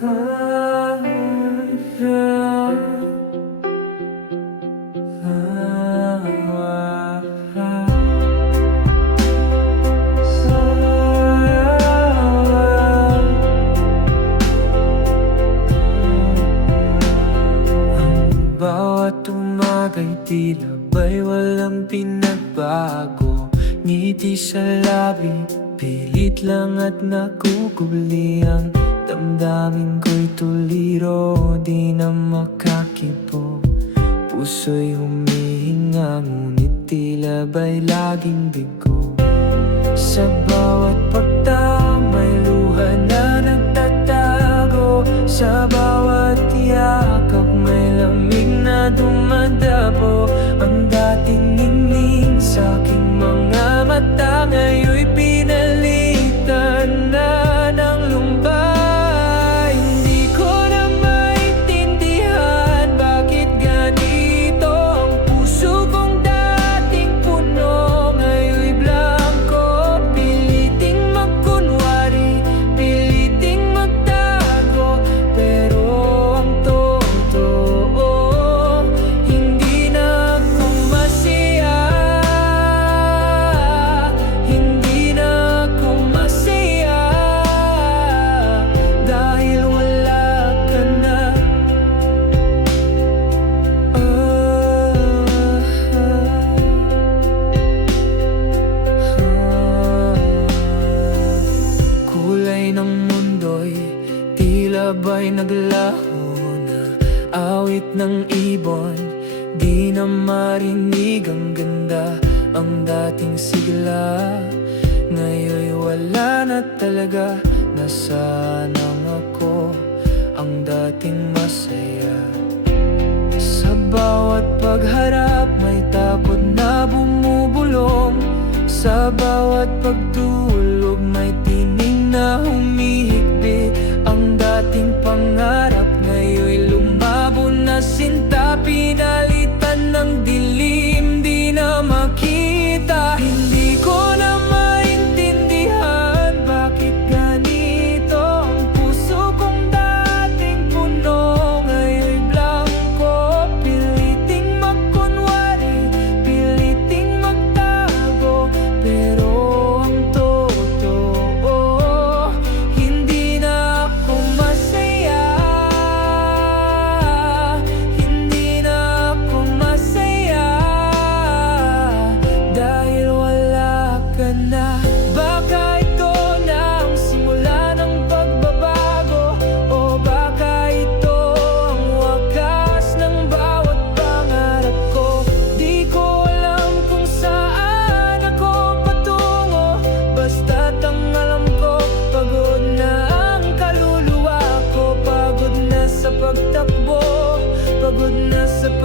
Bawat umaga'y tila ba'y walang pinagbago? Ngiti sa labi, pilit lang at nakukubli Ang damdamin ko'y tuliro, di na makakibo Puso'y humihinga, ngunit tila ba'y laging bigo. Sa bawat pagtamay, luha na nagtatago. Sa bawat yakap, may lamig na dumadabo. Ang dating ningning sa tila ba'y naglaho na Awit ng ibon, di na marinig ang ganda Ang dating sigla, ngayon'y wala na talaga Nasanang ako, ang dating masaya. Sa bawat pagharap may takot na bumubulong. Sa bawat pagtulog aking pangarap. Ngayon'y lumabo na sinta pinag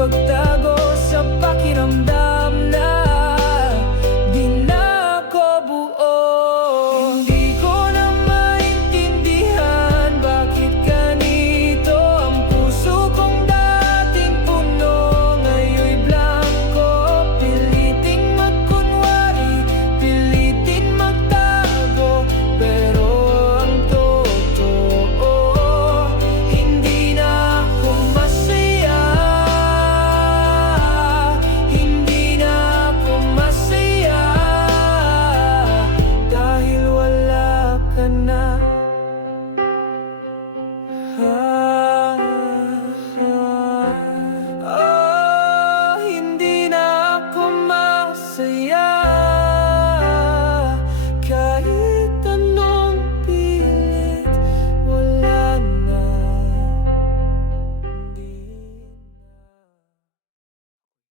look